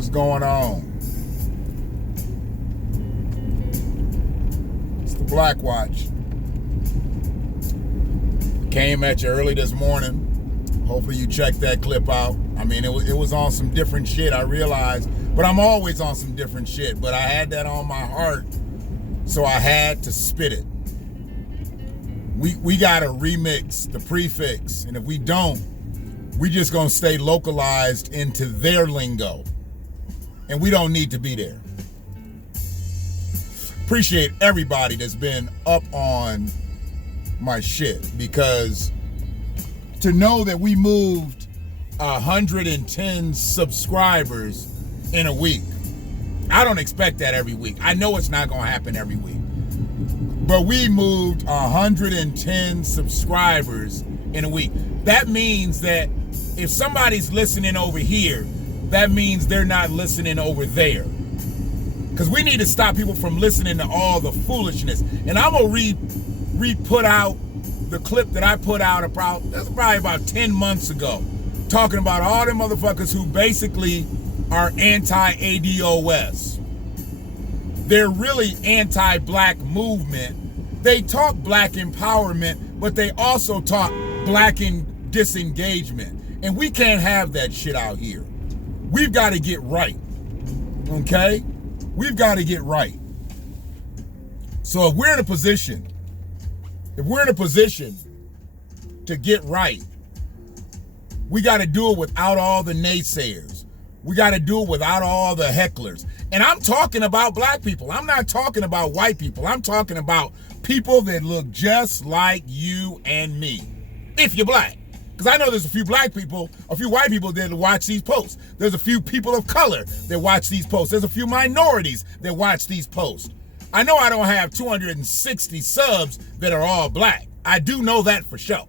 What's going on? It's the BlackWatch. Came at you early this morning. Hopefully you checked that clip out. I mean, it was on some different shit, I realized. But I'm always on some different shit. But I had that on my heart, so I had to spit it. We got to remix the prefix. And if we don't, we just going to stay localized into their lingo. And we don't need to be there. Appreciate everybody that's been up on my shit, because to know that we moved 110 subscribers in a week, I don't expect that every week. I know it's not going to happen every week. But we moved 110 subscribers in a week. That means that if somebody's listening over here, that means they're not listening over there. Because we need to stop people from listening to all the foolishness. And I'm going to re-put out the clip that I put out that's probably about 10 months ago, talking about all the motherfuckers who basically are anti-ADOS. They're really anti-black movement. They talk black empowerment, but they also talk black disengagement. And we can't have that shit out here. We've got to get right. Okay? We've got to get right. So if we're in a position to get right, we got to do it without all the naysayers. We got to do it without all the hecklers. And I'm talking about black people. I'm not talking about white people. I'm talking about people that look just like you and me, if you're black. Because I know there's a few black people, a few white people that watch these posts. There's a few people of color that watch these posts. There's a few minorities that watch these posts. I know I don't have 260 subs that are all black. I do know that for sure.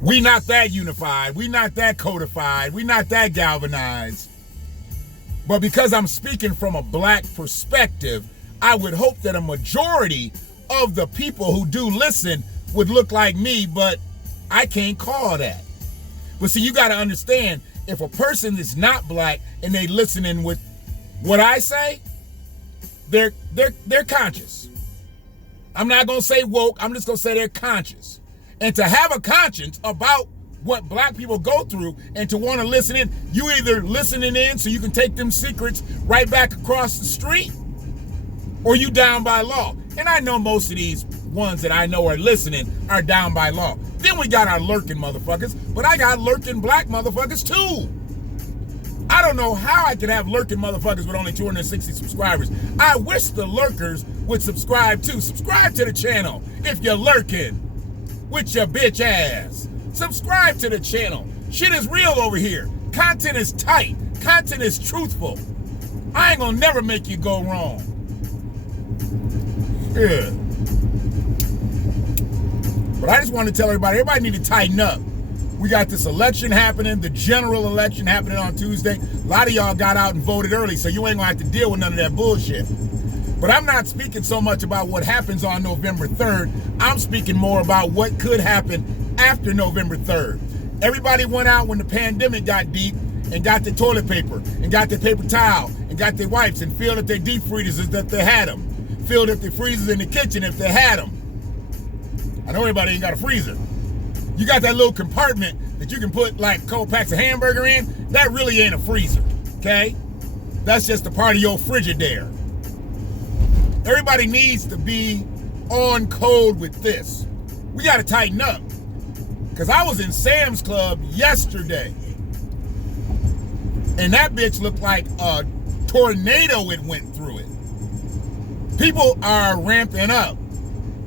We not that unified. We not that codified. We not that galvanized. But because I'm speaking from a black perspective, I would hope that a majority of the people who do listen would look like me, but I can't call that. But see, you got to understand, if a person is not black and they listening with what I say, they're conscious. I'm not going to say woke. I'm just going to say they're conscious. And to have a conscience about what black people go through and to want to listen in, you either listening in so you can take them secrets right back across the street, or you down by law. And I know most of these ones that I know are listening are down by law. Then we got our lurking motherfuckers, but I got lurking black motherfuckers too. I don't know how I could have lurking motherfuckers with only 260 subscribers. I wish the lurkers would subscribe too. Subscribe to the channel if you're lurking with your bitch ass. Subscribe to the channel. Shit is real over here. Content is tight. Content is truthful. I ain't gonna never make you go wrong. Yeah. But I just want to tell everybody need to tighten up. We got this election happening, the general election happening on Tuesday. A lot of y'all got out and voted early, so you ain't gonna have to deal with none of that bullshit. But I'm not speaking so much about what happens on November 3rd. I'm speaking more about what could happen after November 3rd. Everybody went out when the pandemic got deep and got their toilet paper and got their paper towel and got their wipes and filled up their deep freezers if they had them. Filled up their freezers in the kitchen if they had them. I know everybody ain't got a freezer. You got that little compartment that you can put like a couple packs of hamburger in. That really ain't a freezer, okay? That's just a part of your Frigidaire. Everybody needs to be on code with this. We got to tighten up. Because I was in Sam's Club yesterday, and that bitch looked like a tornado it went through it. People are ramping up.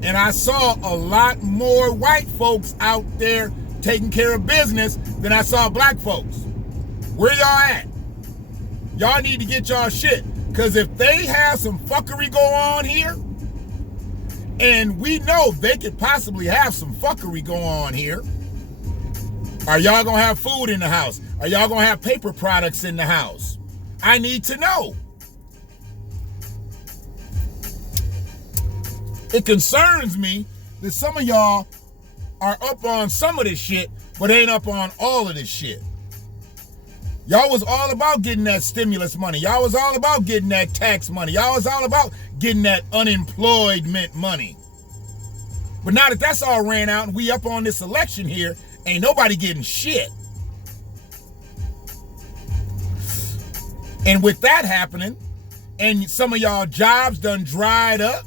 And I saw a lot more white folks out there taking care of business than I saw black folks. Where y'all at? Y'all need to get y'all shit. Because if they have some fuckery go on here, and we know they could possibly have some fuckery go on here, are y'all going to have food in the house? Are y'all going to have paper products in the house? I need to know. It concerns me that some of y'all are up on some of this shit, but ain't up on all of this shit. Y'all was all about getting that stimulus money. Y'all was all about getting that tax money. Y'all was all about getting that unemployment money. But now that that's all ran out and we up on this election here, ain't nobody getting shit. And with that happening, and some of y'all jobs done dried up,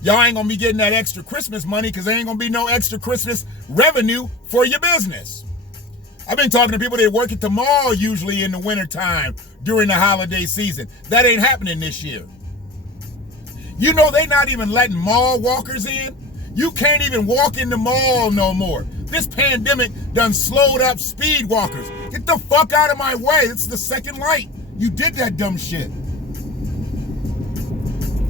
y'all ain't gonna be getting that extra Christmas money because there ain't gonna be no extra Christmas revenue for your business. I've been talking to people that work at the mall usually in the wintertime during the holiday season. That ain't happening this year. You know they not even letting mall walkers in. You can't even walk in the mall no more. This pandemic done slowed up speed walkers. Get the fuck out of my way. It's the second light. You did that dumb shit.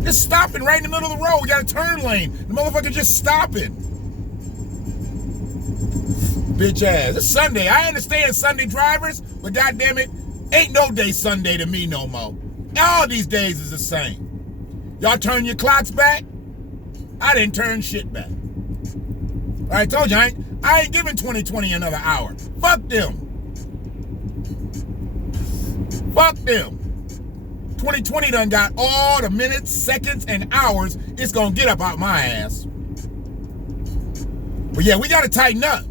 Just stopping right in the middle of the road. We got a turn lane. The motherfucker just stopping. Bitch ass. It's Sunday. I understand Sunday drivers, but goddamn it, ain't no day Sunday to me no more. All these days is the same. Y'all turn your clocks back? I didn't turn shit back. I told you, I ain't giving 2020 another hour. Fuck them. Fuck them. 2020 done got all the minutes, seconds, and hours it's gonna get up out my ass. But yeah, we gotta tighten up.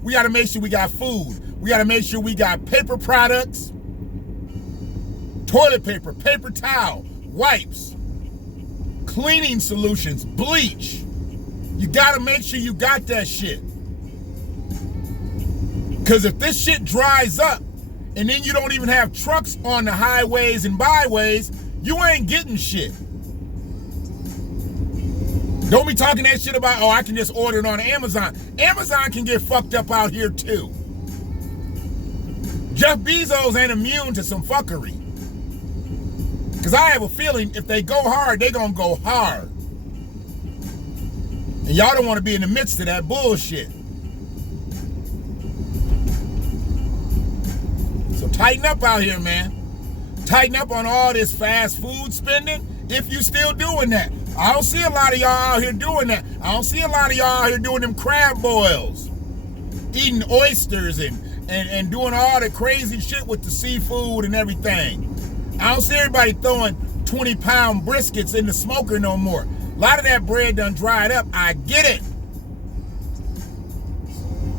We gotta make sure we got food. We gotta make sure we got paper products, toilet paper, paper towel, wipes, cleaning solutions, bleach. You gotta make sure you got that shit. Because if this shit dries up and then you don't even have trucks on the highways and byways, you ain't getting shit. Don't be talking that shit about, oh, I can just order it on Amazon. Amazon can get fucked up out here too. Jeff Bezos ain't immune to some fuckery. Because I have a feeling if they go hard, they gonna go hard. And y'all don't want to be in the midst of that bullshit. So tighten up out here, man. Tighten up on all this fast food spending if you still doing that. I don't see a lot of y'all out here doing that. I don't see a lot of y'all out here doing them crab boils, eating oysters and doing all the crazy shit with the seafood and everything. I don't see everybody throwing 20-pound briskets in the smoker no more. A lot of that bread done dried up. I get it.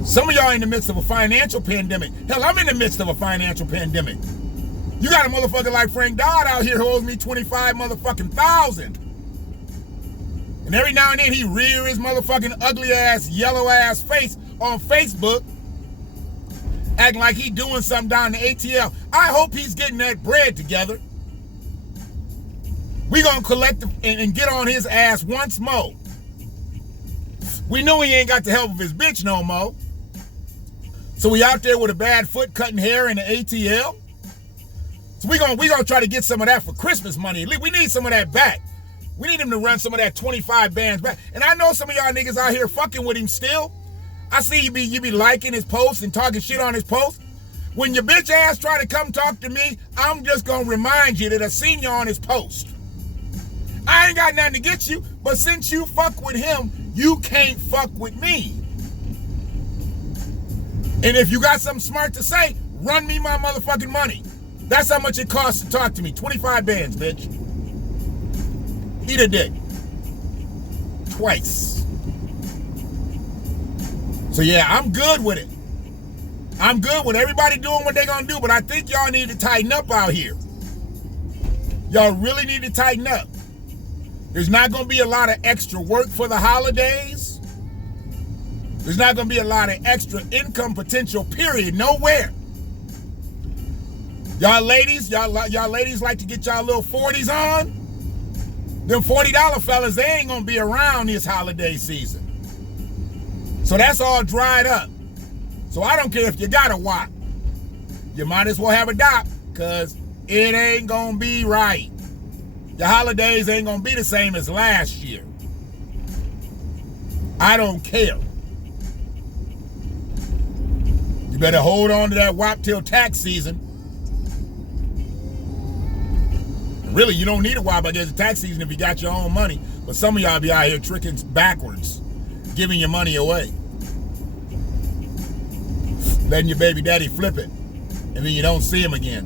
Some of y'all in the midst of a financial pandemic. Hell, I'm in the midst of a financial pandemic. You got a motherfucker like Frank Dodd out here who owes me 25 motherfucking thousand. And every now and then he rear his motherfucking ugly ass, yellow ass face on Facebook, acting like he doing something down the ATL. I hope he's getting that bread together. We gonna collect and get on his ass once more. We knew he ain't got the help of his bitch no more. So we out there with a bad foot cutting hair in the ATL. So we gonna try to get some of that for Christmas money. We need some of that back. We need him to run some of that 25 bands back. And I know some of y'all niggas out here fucking with him still. I see you be liking his posts and talking shit on his posts. When your bitch ass try to come talk to me, I'm just gonna remind you that I seen you on his post. I ain't got nothing to get you, but since you fuck with him, you can't fuck with me. And if you got something smart to say, run me my motherfucking money. That's how much it costs to talk to me. 25 bands, bitch. Eat a dick. Twice. So yeah, I'm good with it. I'm good with everybody doing what they gonna do, but I think y'all need to tighten up out here. Y'all really need to tighten up. There's not gonna be a lot of extra work for the holidays. There's not gonna be a lot of extra income potential, period, nowhere. Y'all ladies like to get y'all little 40s on. Them $40 fellas, they ain't gonna be around this holiday season. So that's all dried up. So I don't care if you got a WAP. You might as well have a DOP, because it ain't gonna be right. Your holidays ain't gonna be the same as last year. I don't care. You better hold on to that WAP till tax season. Really, you don't need a WAP, I guess, tax season if you got your own money. But some of y'all be out here tricking backwards, giving your money away. Letting your baby daddy flip it and then you don't see him again.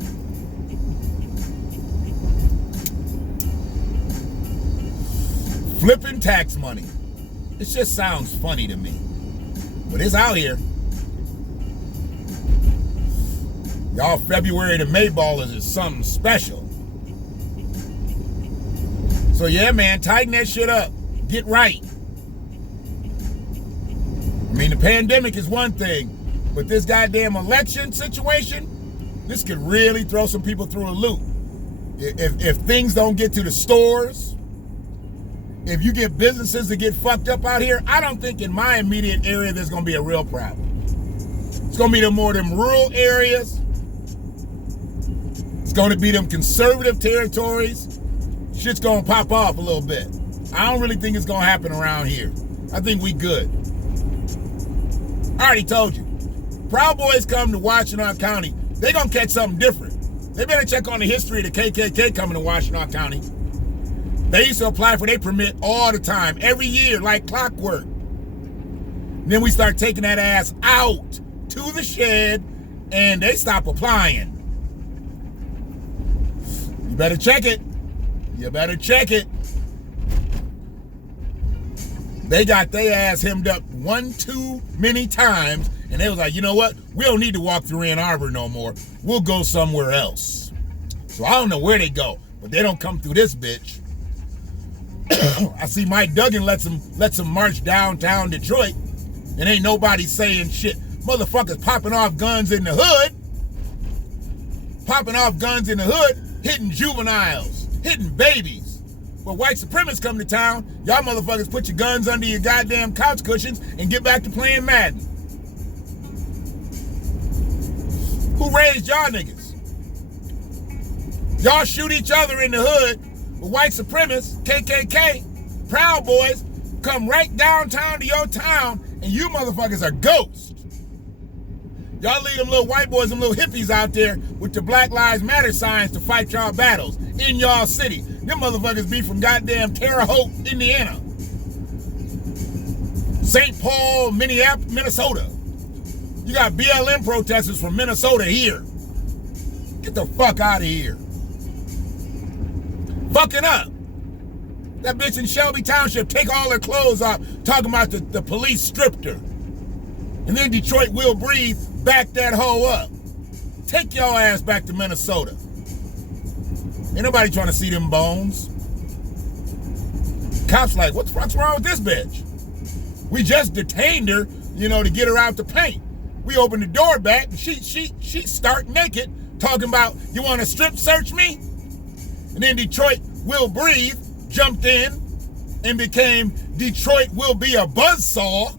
Flipping tax money. It just sounds funny to me, but it's out here. Y'all February to May ballers is something special. So yeah, man, tighten that shit up. Get right. I mean, the pandemic is one thing, but this goddamn election situation, this could really throw some people through a loop. If things don't get to the stores, if you get businesses that get fucked up out here, I don't think in my immediate area there's gonna be a real problem. It's gonna be them rural areas. It's gonna be them conservative territories. Shit's gonna pop off a little bit. I don't really think it's gonna happen around here. I think we good. I already told you. Proud Boys come to Washtenaw County, they gonna catch something different. They better check on the history of the KKK coming to Washtenaw County. They used to apply for their permit all the time, every year, like clockwork. Then we start taking that ass out to the shed, and they stop applying. You better check it. You better check it. They got their ass hemmed up one too many times, and they was like, you know what? We don't need to walk through Ann Arbor no more. We'll go somewhere else. So I don't know where they go, but they don't come through this bitch. I see Mike Duggan lets them march downtown Detroit, and ain't nobody saying shit. Motherfuckers popping off guns in the hood. Popping off guns in the hood, hitting juveniles, hitting babies. But white supremacists come to town, y'all motherfuckers put your guns under your goddamn couch cushions and get back to playing Madden. Who raised y'all niggas? Y'all shoot each other in the hood, but white supremacists, KKK, Proud Boys, come right downtown to your town, and you motherfuckers are ghosts. Y'all leave them little white boys, them little hippies out there with the Black Lives Matter signs to fight y'all battles in y'all city. Them motherfuckers be from goddamn Terre Haute, Indiana. St. Paul, Minnesota. You got BLM protesters from Minnesota here. Get the fuck out of here. Fucking up. That bitch in Shelby Township take all her clothes off, talking about the police stripped her. And then Detroit Will Breathe back that hoe up. Take your ass back to Minnesota. Ain't nobody trying to see them bones. Cops like, what the fuck's wrong with this bitch? We just detained her, to get her out the paint. We opened the door back, and she stark naked, talking about, you want to strip search me? And then Detroit Will Breathe jumped in and became Detroit Will Be a Buzzsaw.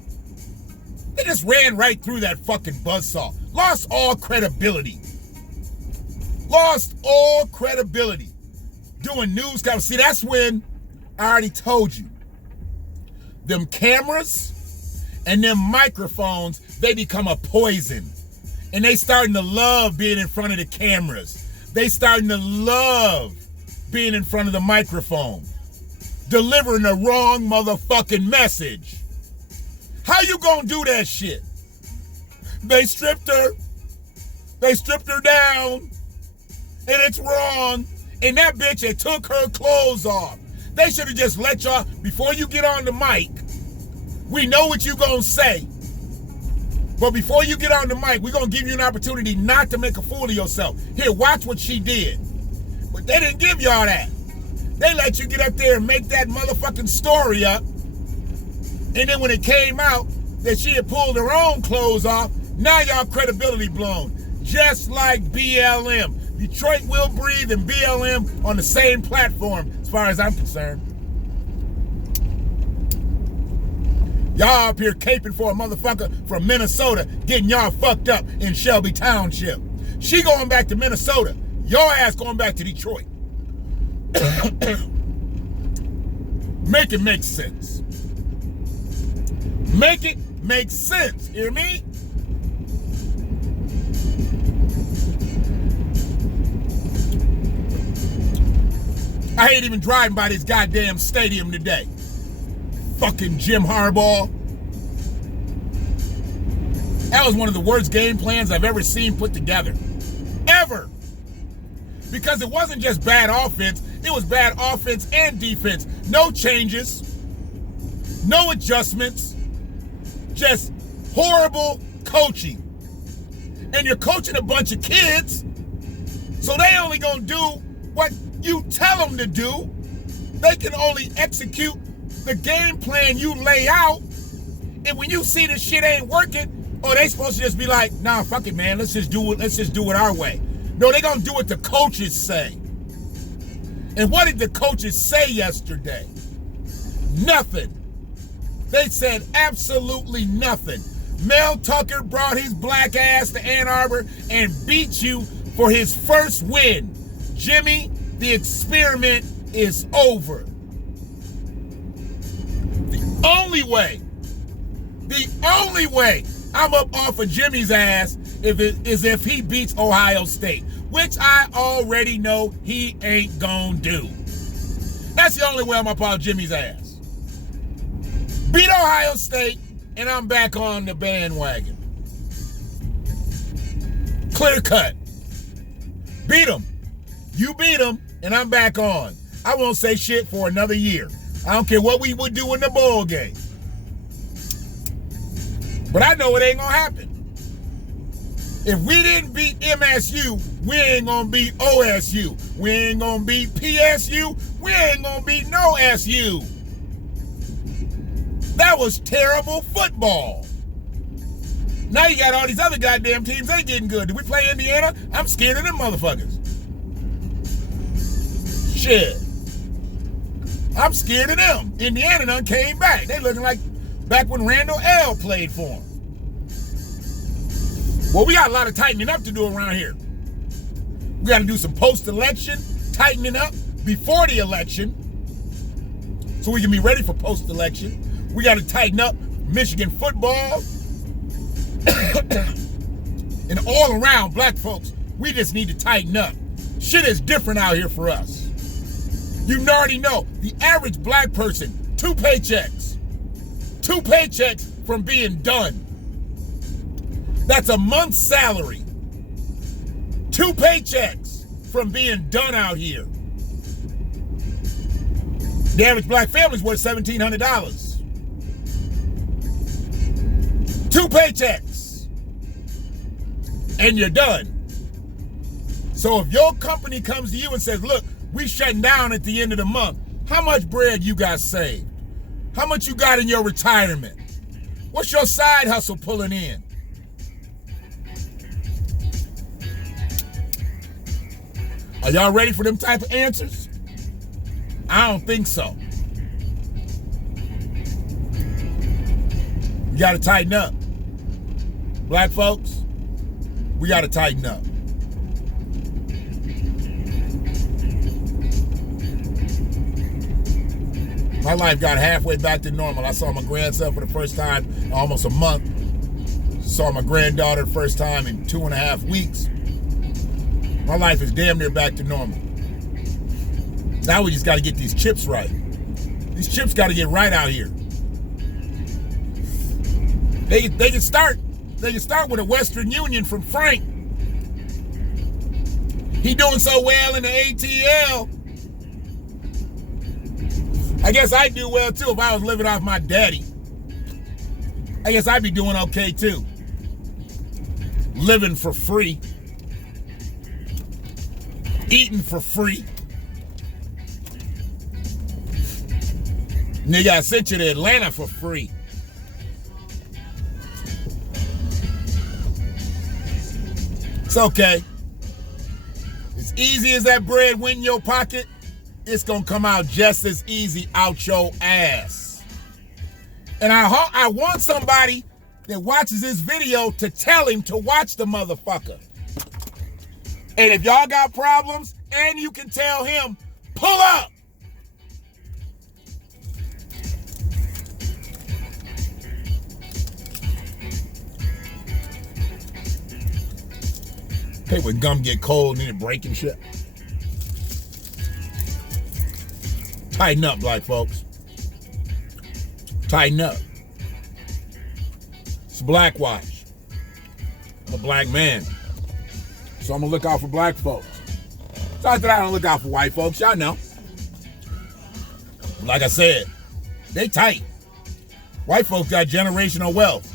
They just ran right through that fucking buzzsaw. Lost all credibility. Lost all credibility. Doing news coverage. See, that's when I already told you. Them cameras and them microphones, they become a poison. And they starting to love being in front of the cameras. They starting to love being in front of the microphone. Delivering the wrong motherfucking message. How you gonna do that shit? They stripped her. They stripped her down. And it's wrong. And that bitch had took her clothes off. They should have just let y'all, before you get on the mic, we know what you gonna say. But before you get on the mic, we're gonna give you an opportunity not to make a fool of yourself. Here, watch what she did. But they didn't give y'all that. They let you get up there and make that motherfucking story up. And then when it came out that she had pulled her own clothes off, now y'all credibility blown. Just like BLM. Detroit Will Breathe and BLM on the same platform, as far as I'm concerned. Y'all up here caping for a motherfucker from Minnesota, getting y'all fucked up in Shelby Township. She going back to Minnesota. Your ass going back to Detroit. Make it make sense. Make it make sense. Hear me? I hate even driving by this goddamn stadium today. Fucking Jim Harbaugh. That was one of the worst game plans I've ever seen put together. ever. Because it wasn't just bad offense, it was bad offense and defense. No changes, no adjustments, just horrible coaching. And you're coaching a bunch of kids, so they only gonna do what you tell them to do. They can only execute the game plan you lay out. And when you see this shit ain't working, oh, they supposed to just be like, nah, fuck it, man. Let's just do it our way. No, they gonna do what the coaches say. And what did the coaches say yesterday? Nothing. They said absolutely nothing. Mel Tucker brought his black ass to Ann Arbor and beat you for his first win. Jimmy, the experiment is over. The only way I'm up off of Jimmy's ass is if he beats Ohio State, which I already know he ain't gonna do. That's the only way I'm up off Jimmy's ass. Beat Ohio State, and I'm back on the bandwagon. Clear cut. Beat him. You beat him, and I'm back on. I won't say shit for another year. I don't care what we would do in the bowl game. But I know it ain't gonna happen. If we didn't beat MSU, we ain't gonna beat OSU. We ain't gonna beat PSU. We ain't gonna beat no SU. That was terrible football. Now you got all these other goddamn teams, they getting good. Did we play Indiana? I'm scared of them motherfuckers. Shit. I'm scared of them. Indiana done came back. They looking like back when Randall L. played for them. Well, we got a lot of tightening up to do around here. We got to do some post-election tightening up before the election so we can be ready for post-election. We got to tighten up Michigan football. And all around, black folks, we just need to tighten up. Shit is different out here for us. You already know, the average black person, 2 paychecks. 2 paychecks from being done. That's a month's salary. 2 paychecks from being done out here. The average black family's worth $1,700. 2 paychecks. And you're done. So if your company comes to you and says, look, we shutting down at the end of the month, how much bread you got saved? How much you got in your retirement? What's your side hustle pulling in? Are y'all ready for them type of answers? I don't think so. You got to tighten up. Black folks, we got to tighten up. My life got halfway back to normal. I saw my grandson for the first time in almost a month. Saw my granddaughter the first time in 2.5 weeks. My life is damn near back to normal. Now we just got to get these chips right. These chips got to get right out here. They can start with a Western Union from Frank. He doing so well in the ATL. I guess I'd do well too if I was living off my daddy. I guess I'd be doing okay too. Living for free. Eating for free. Nigga, I sent you to Atlanta for free. It's okay. As easy as that bread went in your pocket, it's gonna come out just as easy out your ass. And I want somebody that watches this video to tell him to watch the motherfucker. And if y'all got problems and you can tell him, pull up. Hey, when gum get cold and it break and shit. Tighten up, black folks. Tighten up. It's BlackWatch. I'm a black man. So I'm going to look out for black folks. It's not that I don't look out for white folks. Y'all know. Like I said, they tight. White folks got generational wealth.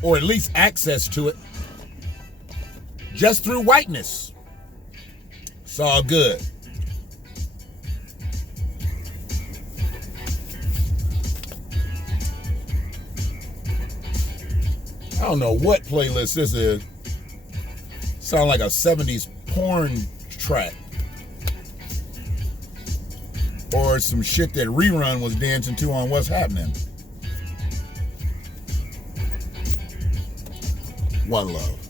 Or at least access to it. Just through whiteness. It's all good. I don't know what playlist this is. Sound like a 70s porn track. Or some shit that Rerun was dancing to on What's Happening. One love.